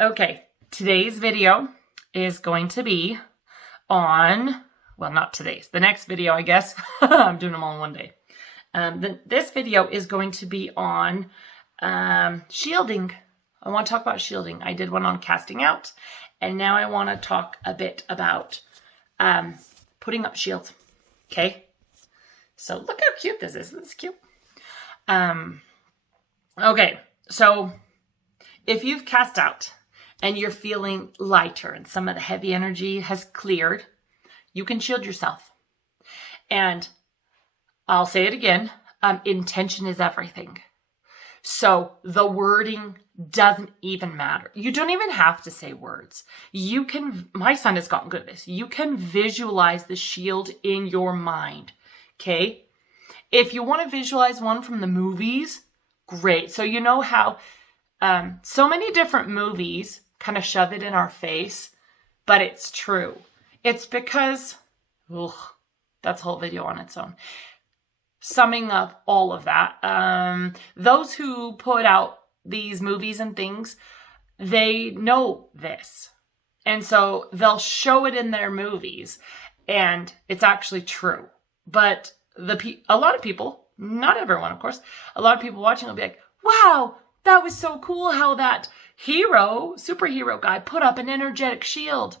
Okay, today's video is going to be on, well, not today's, the next video, I guess. I'm doing them all in one day. This video is going to be on shielding. I want to talk about shielding. I did one on casting out, and now I want to talk a bit about putting up shields. Okay, so look how cute this is. This is cute. Okay, so if you've cast out and you're feeling lighter and some of the heavy energy has cleared, you can shield yourself. And I'll say it again, intention is everything. So the wording doesn't even matter. You don't even have to say words. You can, my son has gotten good at this. You can visualize the shield in your mind, okay? If you want to visualize one from the movies, great. So you know how so many different movies kind of shove it in our face, but it's true. It's because, that's a whole video on its own. Summing up all of that, those who put out these movies and things, they know this. And so they'll show it in their movies, and it's actually true. But a lot of people, not everyone, of course, a lot of people watching will be like, wow, that was so cool how that superhero guy put up an energetic shield.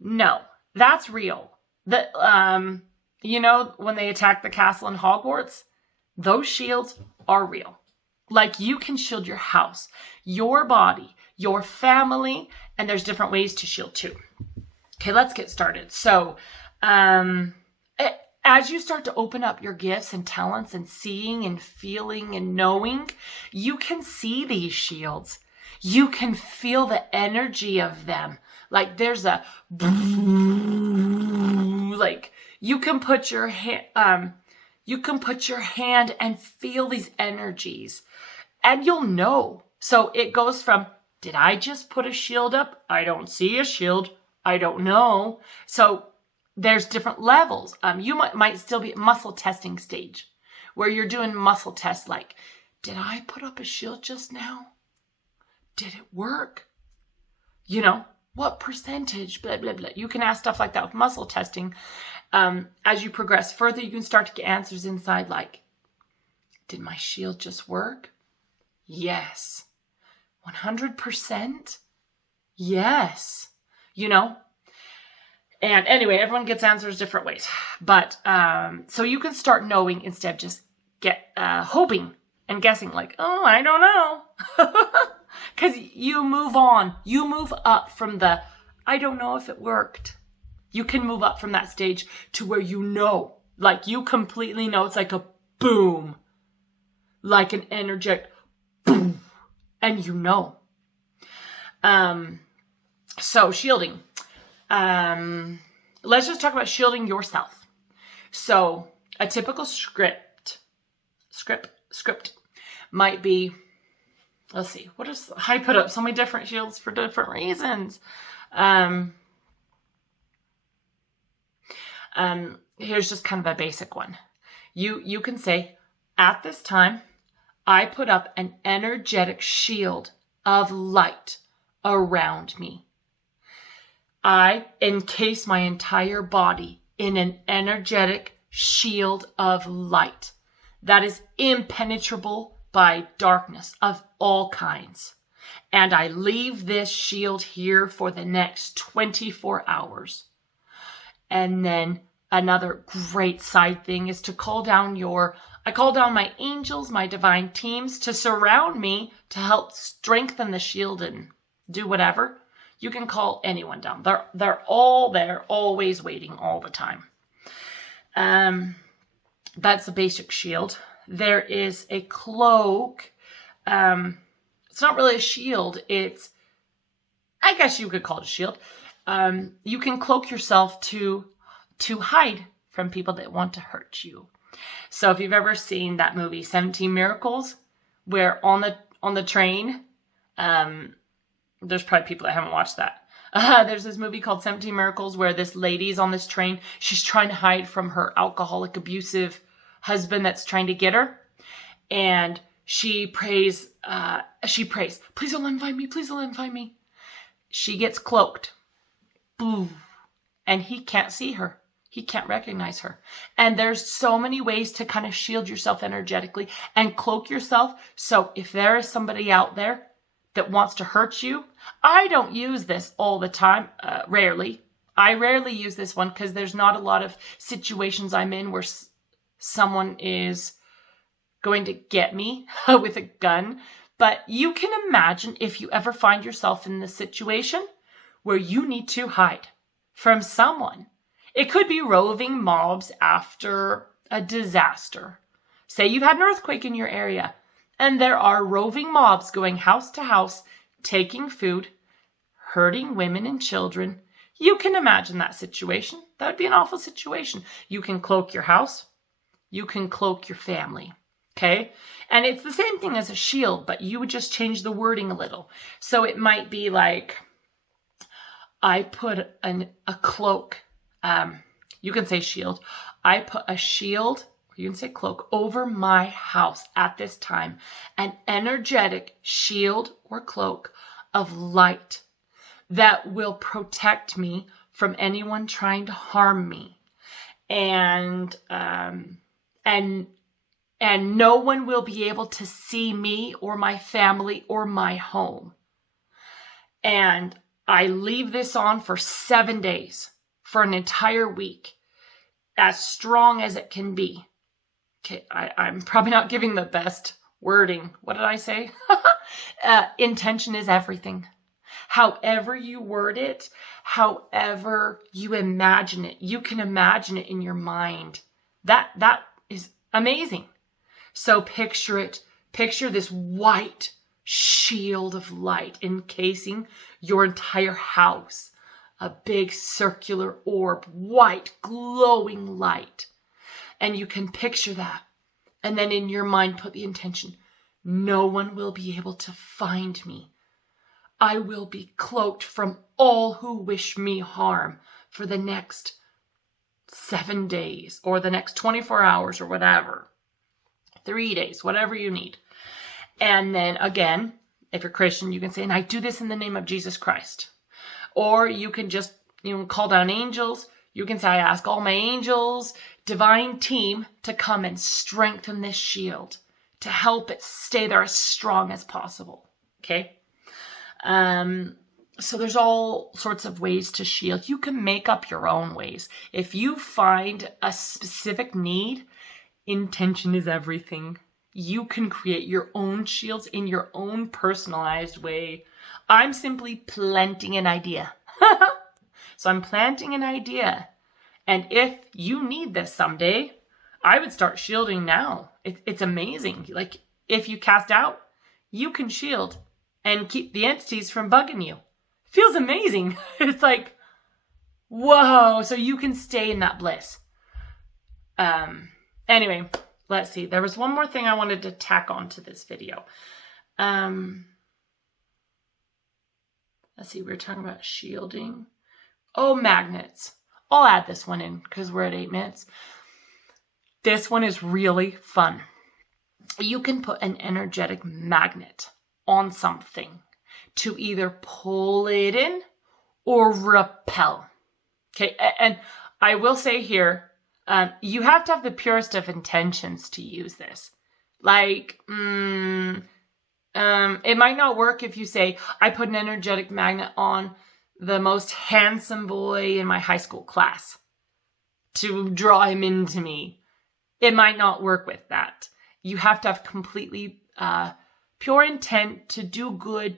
No, that's real. You know, when they attack the castle in Hogwarts, those shields are real. Like, you can shield your house, your body, your family, and there's different ways to shield too. Okay, let's get started. So, as you start to open up your gifts and talents and seeing and feeling and knowing, you can see these shields. You can feel the energy of them. Like, there's a like, you can put your hand and feel these energies, and you'll know. So it goes from, did I just put a shield up? I don't see a shield. I don't know. So there's different levels. You might still be at muscle testing stage, where you're doing muscle tests like, did I put up a shield just now? Did it work? You know, what percentage? Blah, blah, blah. You can ask stuff like that with muscle testing. As you progress further, you can start to get answers inside like, did my shield just work? Yes. 100%? Yes. You know? And anyway, everyone gets answers different ways. But, so you can start knowing instead of just hoping and guessing like, oh, I don't know. Because you move on. You move up from the, I don't know if it worked. You can move up from that stage to where you know. Like, you completely know. It's like a boom. Like an energetic boom. And you know. So, shielding. Let's just talk about shielding yourself. So a typical script might be, let's see, I put up so many different shields for different reasons. Here's just kind of a basic one. You can say, at this time, I put up an energetic shield of light around me. I encase my entire body in an energetic shield of light that is impenetrable by darkness of all kinds. And I leave this shield here for the next 24 hours. And then another great side thing is to call down my angels, my divine teams to surround me to help strengthen the shield and do whatever. You can call anyone down. They're all there, always waiting all the time. That's the basic shield. There is a cloak. It's not really a shield. I guess you could call it a shield. You can cloak yourself to hide from people that want to hurt you. So if you've ever seen that movie 17 Miracles, where on the train, there's probably people that haven't watched that. There's this movie called 17 Miracles where this lady's on this train. She's trying to hide from her alcoholic, abusive husband that's trying to get her. And she prays, please don't let him find me. Please don't let him find me. she gets cloaked. Boom. And he can't see her. He can't recognize her. And there's so many ways to kind of shield yourself energetically and cloak yourself. So if there is somebody out there that wants to hurt you, I don't use this all the time, rarely. I rarely use this one because there's not a lot of situations I'm in where someone is going to get me with a gun. But you can imagine if you ever find yourself in the situation where you need to hide from someone. It could be roving mobs after a disaster. Say you've had an earthquake in your area and there are roving mobs going house to house, taking food, hurting women and children. You can imagine that situation. That would be an awful situation. You can cloak your house. You can cloak your family. Okay? And it's the same thing as a shield, but you would just change the wording a little. So it might be like, I put a cloak. You can say shield. I put a shield, or you can say cloak, over my house at this time. An energetic shield or cloak of light that will protect me from anyone trying to harm me. And no one will be able to see me or my family or my home. And I leave this on for 7 days, for an entire week, as strong as it can be. Okay, I'm probably not giving the best wording. What did I say? Intention is everything. However you word it, however you imagine it, you can imagine it in your mind. That is amazing. So picture it. Picture this white shield of light encasing your entire house. A big circular orb, white, glowing light. And you can picture that. And then in your mind, put the intention. No one will be able to find me. I will be cloaked from all who wish me harm for the next 7 days or the next 24 hours or whatever. 3 days, whatever you need. And then again, if you're Christian, you can say, and I do this in the name of Jesus Christ. Or you can just, call down angels. You can say, I ask all my angels, divine team to come and strengthen this shield to help it stay there as strong as possible. Okay? So there's all sorts of ways to shield. You can make up your own ways. If you find a specific need, intention is everything. You can create your own shields in your own personalized way. I'm simply planting an idea. So I'm planting an idea. And if you need this someday, I would start shielding now. It's amazing. Like if you cast out, you can shield and keep the entities from bugging you. Feels amazing. It's like, whoa. So you can stay in that bliss. Anyway, let's see. There was one more thing I wanted to tack on to this video. Let's see. We were talking about shielding. Oh, magnets. I'll add this one in because we're at 8 minutes. This one is really fun. You can put an energetic magnet on something to either pull it in or repel. Okay, and I will say here, you have to have the purest of intentions to use this. Like, it might not work if you say, I put an energetic magnet on the most handsome boy in my high school class to draw him into me. It might not work with that. You have to have completely pure intent to do good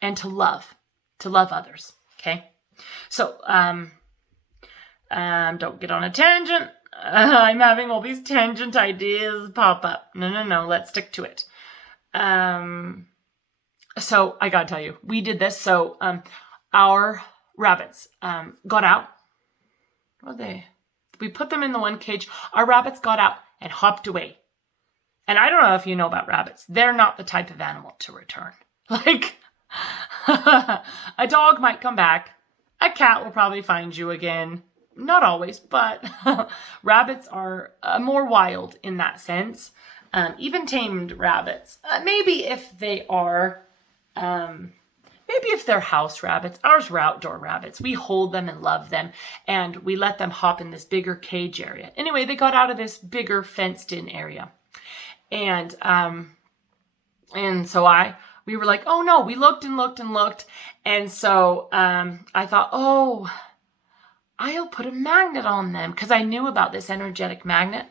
and to love others. Okay, so don't get on a tangent. I'm having all these tangent ideas pop up. No, let's stick to it. So I gotta tell you, we did this. So our rabbits got out. We put them in the one cage. Our rabbits got out and hopped away. And I don't know if you know about rabbits. They're not the type of animal to return. Like, a dog might come back. A cat will probably find you again. Not always, but rabbits are more wild in that sense. Even tamed rabbits. Maybe if they're house rabbits. Ours were outdoor rabbits. We hold them and love them, and we let them hop in this bigger cage area. Anyway, they got out of this bigger fenced-in area. And so we were like, oh no, we looked and looked and looked. And so I thought, oh, I'll put a magnet on them, because I knew about this energetic magnet.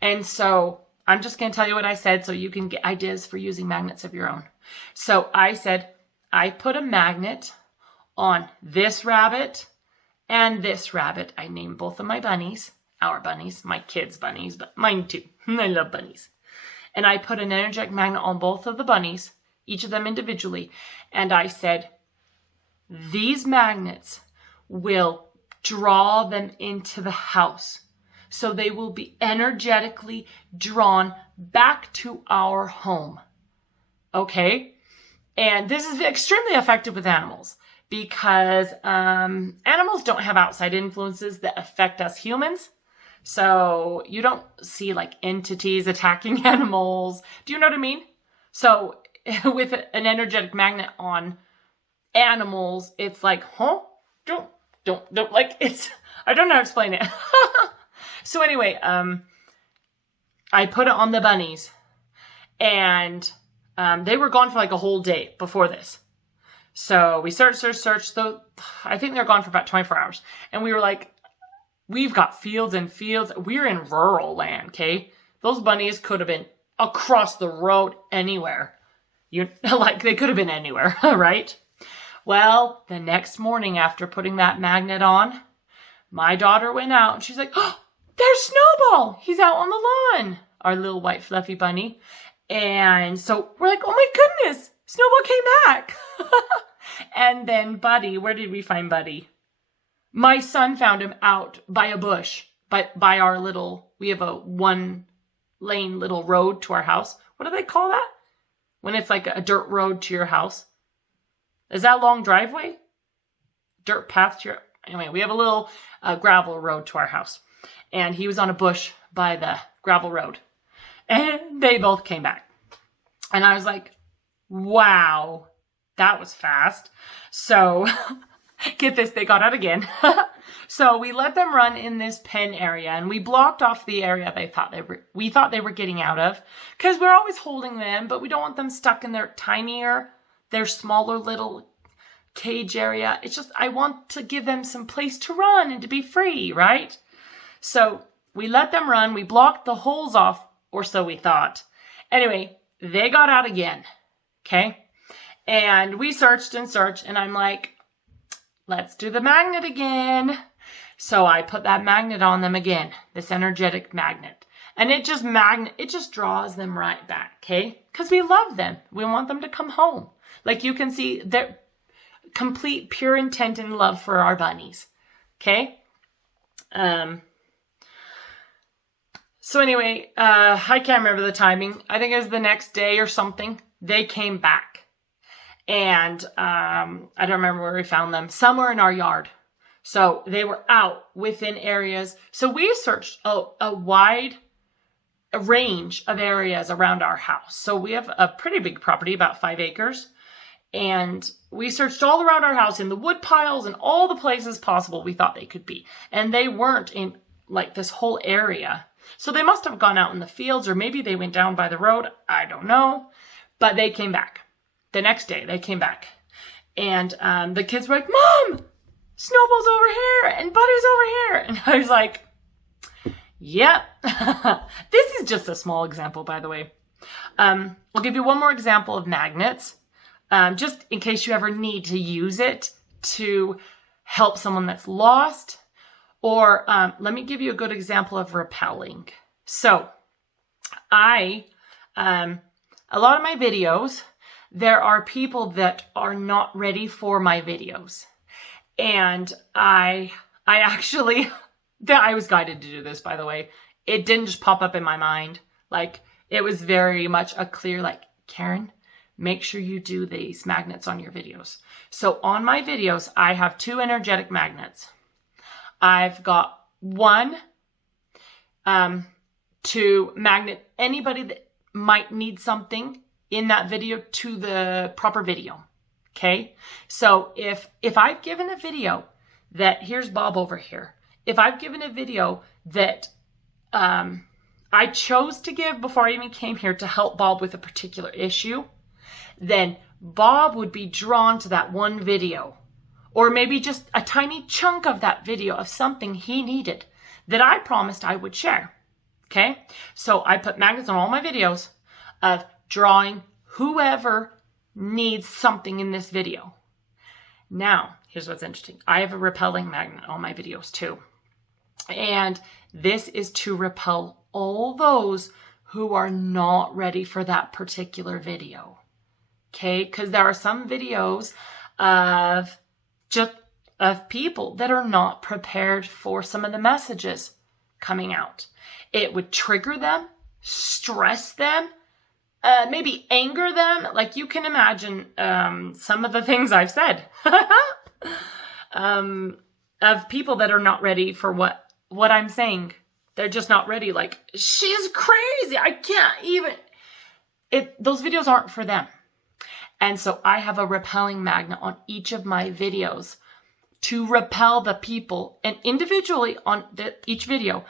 And so I'm just going to tell you what I said so you can get ideas for using magnets of your own. So I said, I put a magnet on this rabbit and this rabbit. I named both of my bunnies, our bunnies, my kids' bunnies, but mine too. I love bunnies. And I put an energetic magnet on both of the bunnies, each of them individually. And I said, these magnets will draw them into the house. So they will be energetically drawn back to our home. Okay? And this is extremely effective with animals, because animals don't have outside influences that affect us humans. So you don't see like entities attacking animals. Do you know what I mean? So with an energetic magnet on animals, it's like, huh? Don't, like, it's, I don't know how to explain it. So anyway, I put it on the bunnies, and they were gone for like a whole day before this. So we searched. So I think they're gone for about 24 hours. And we were like, we've got fields and fields. We're in rural land, okay? Those bunnies could have been across the road anywhere. Like, they could have been anywhere, right? Well, the next morning after putting that magnet on, my daughter went out and she's like, oh, there's Snowball. He's out on the lawn. Our little white fluffy bunny. And so we're like, oh my goodness, Snowball came back. And then Buddy, where did we find Buddy? My son found him out by a bush, by our we have a 1-lane little road to our house. What do they call that? When it's like a dirt road to your house. Is that a long driveway? Dirt path to your... Anyway, we have a little gravel road to our house. And he was on a bush by the gravel road. And they both came back. And I was like, wow, that was fast. So, get this, they got out again. So we let them run in this pen area, and we blocked off the area we thought they were getting out of, because we're always holding them, but we don't want them stuck in their smaller little cage area. It's just, I want to give them some place to run and to be free, right? So we let them run. We blocked the holes off, or so we thought. Anyway, they got out again, okay? And we searched and searched, and I'm like, let's do the magnet again. So I put that magnet on them again, this energetic magnet. And it just draws them right back, okay? Because we love them. We want them to come home. Like, you can see their complete pure intent and love for our bunnies, okay? So anyway, I can't remember the timing. I think it was the next day or something. They came back. And I don't remember where we found them. Somewhere in our yard. So they were out within areas. So we searched a wide range of areas around our house. So we have a pretty big property, about 5 acres. And we searched all around our house in the wood piles and all the places possible we thought they could be. And they weren't in like this whole area. So they must have gone out in the fields, or maybe they went down by the road. I don't know. But they came back. The next day, they came back. And the kids were like, Mom, Snowball's over here and Buddy's over here. And I was like, yep. This is just a small example, by the way. I'll give you one more example of magnets, just in case you ever need to use it to help someone that's lost. Or let me give you a good example of repelling. So a lot of my videos, there are people that are not ready for my videos. And I was guided to do this, by the way. It didn't just pop up in my mind. Like, it was very much a clear, like, Karen, make sure you do these magnets on your videos. So on my videos, I have 2 energetic magnets. I've got one to magnet anybody that might need something in that video to the proper video. Okay. So if I've given a video that, here's Bob over here. If I've given a video that I chose to give before I even came here to help Bob with a particular issue, then Bob would be drawn to that one video, or maybe just a tiny chunk of that video of something he needed that I promised I would share. Okay. So I put magnets on all my videos of drawing whoever needs something in this video. Now, here's what's interesting. I have a repelling magnet on my videos too. And this is to repel all those who are not ready for that particular video. Okay? Because there are some videos of people that are not prepared for some of the messages coming out. It would trigger them, stress them, maybe anger them. Like, you can imagine some of the things I've said of people that are not ready for what I'm saying. They're just not ready. Like, she's crazy. I can't even. Those videos aren't for them. And so I have a repelling magnet on each of my videos to repel the people, and individually on each video,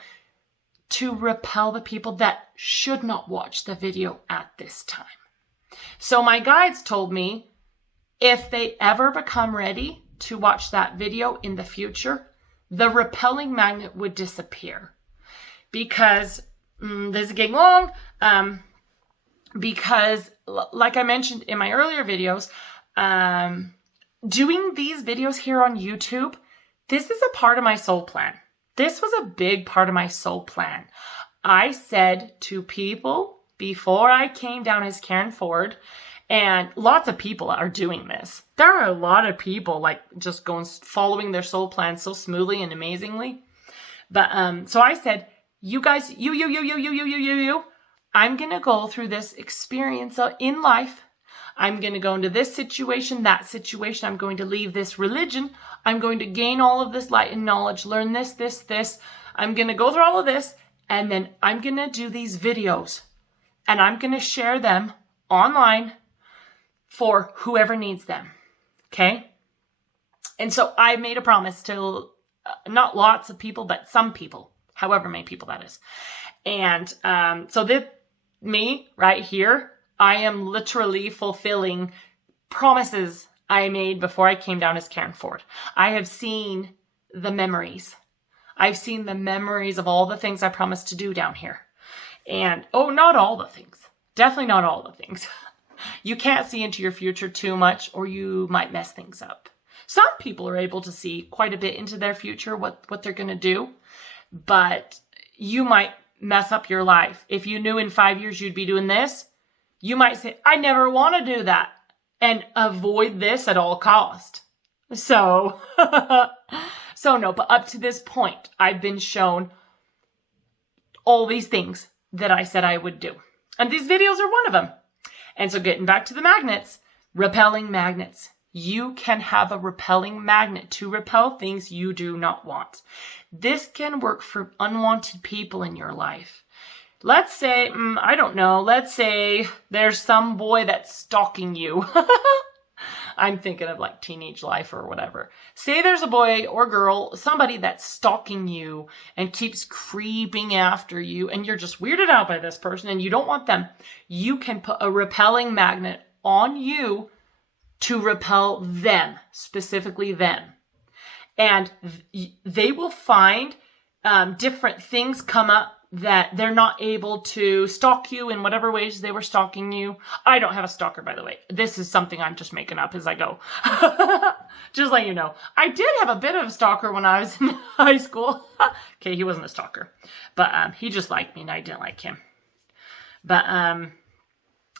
to repel the people that should not watch the video at this time. So my guides told me if they ever become ready to watch that video in the future, the repelling magnet would disappear. Because, this is getting long, because like I mentioned in my earlier videos, doing these videos here on YouTube, this is a part of my soul plan. This was a big part of my soul plan. I said to people before I came down as Karen Ford, and lots of people are doing this. There are a lot of people like just following their soul plan so smoothly and amazingly. But so I said, you guys, you, I'm going to go through this experience in life. I'm going to go into this situation, that situation. I'm going to leave this religion. I'm going to gain all of this light and knowledge, learn this. I'm going to go through all of this, and then I'm going to do these videos, and I'm going to share them online for whoever needs them. Okay? And so I made a promise to not lots of people, but some people, however many people that is. And so me right here, I am literally fulfilling promises I made before I came down as Karen Ford. I have seen the memories. I've seen the memories of all the things I promised to do down here. And, not all the things. Definitely not all the things. You can't see into your future too much, or you might mess things up. Some people are able to see quite a bit into their future, what they're going to do. But you might mess up your life. If you knew in 5 years you'd be doing this, you might say, I never want to do that, and avoid this at all cost. So, no, but up to this point, I've been shown all these things that I said I would do. And these videos are one of them. And so getting back to the magnets, repelling magnets. You can have a repelling magnet to repel things you do not want. This can work for unwanted people in your life. Let's say, let's say there's some boy that's stalking you. I'm thinking of like teenage life or whatever. Say there's a boy or girl, somebody that's stalking you and keeps creeping after you, and you're just weirded out by this person and you don't want them. You can put a repelling magnet on you to repel them, specifically them. And they will find different things come up that they're not able to stalk you in whatever ways they were stalking you. I don't have a stalker, by the way. This is something I'm just making up as I go. Just let you know. I did have a bit of a stalker when I was in high school. Okay, he wasn't a stalker. But he just liked me and I didn't like him. But, I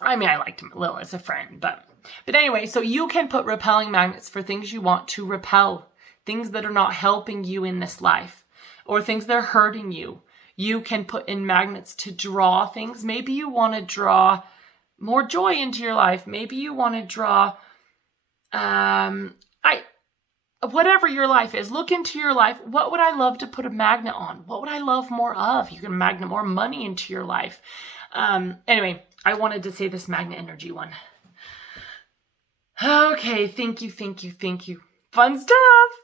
liked him a little as a friend. But anyway, so you can put repelling magnets for things you want to repel. Things that are not helping you in this life. Or things that are hurting you. You can put in magnets to draw things. Maybe you want to draw more joy into your life. Maybe you want to draw, whatever your life is. Look into your life. What would I love to put a magnet on? What would I love more of? You can magnet more money into your life. Anyway, I wanted to say this magnet energy one. Okay, thank you. Fun stuff.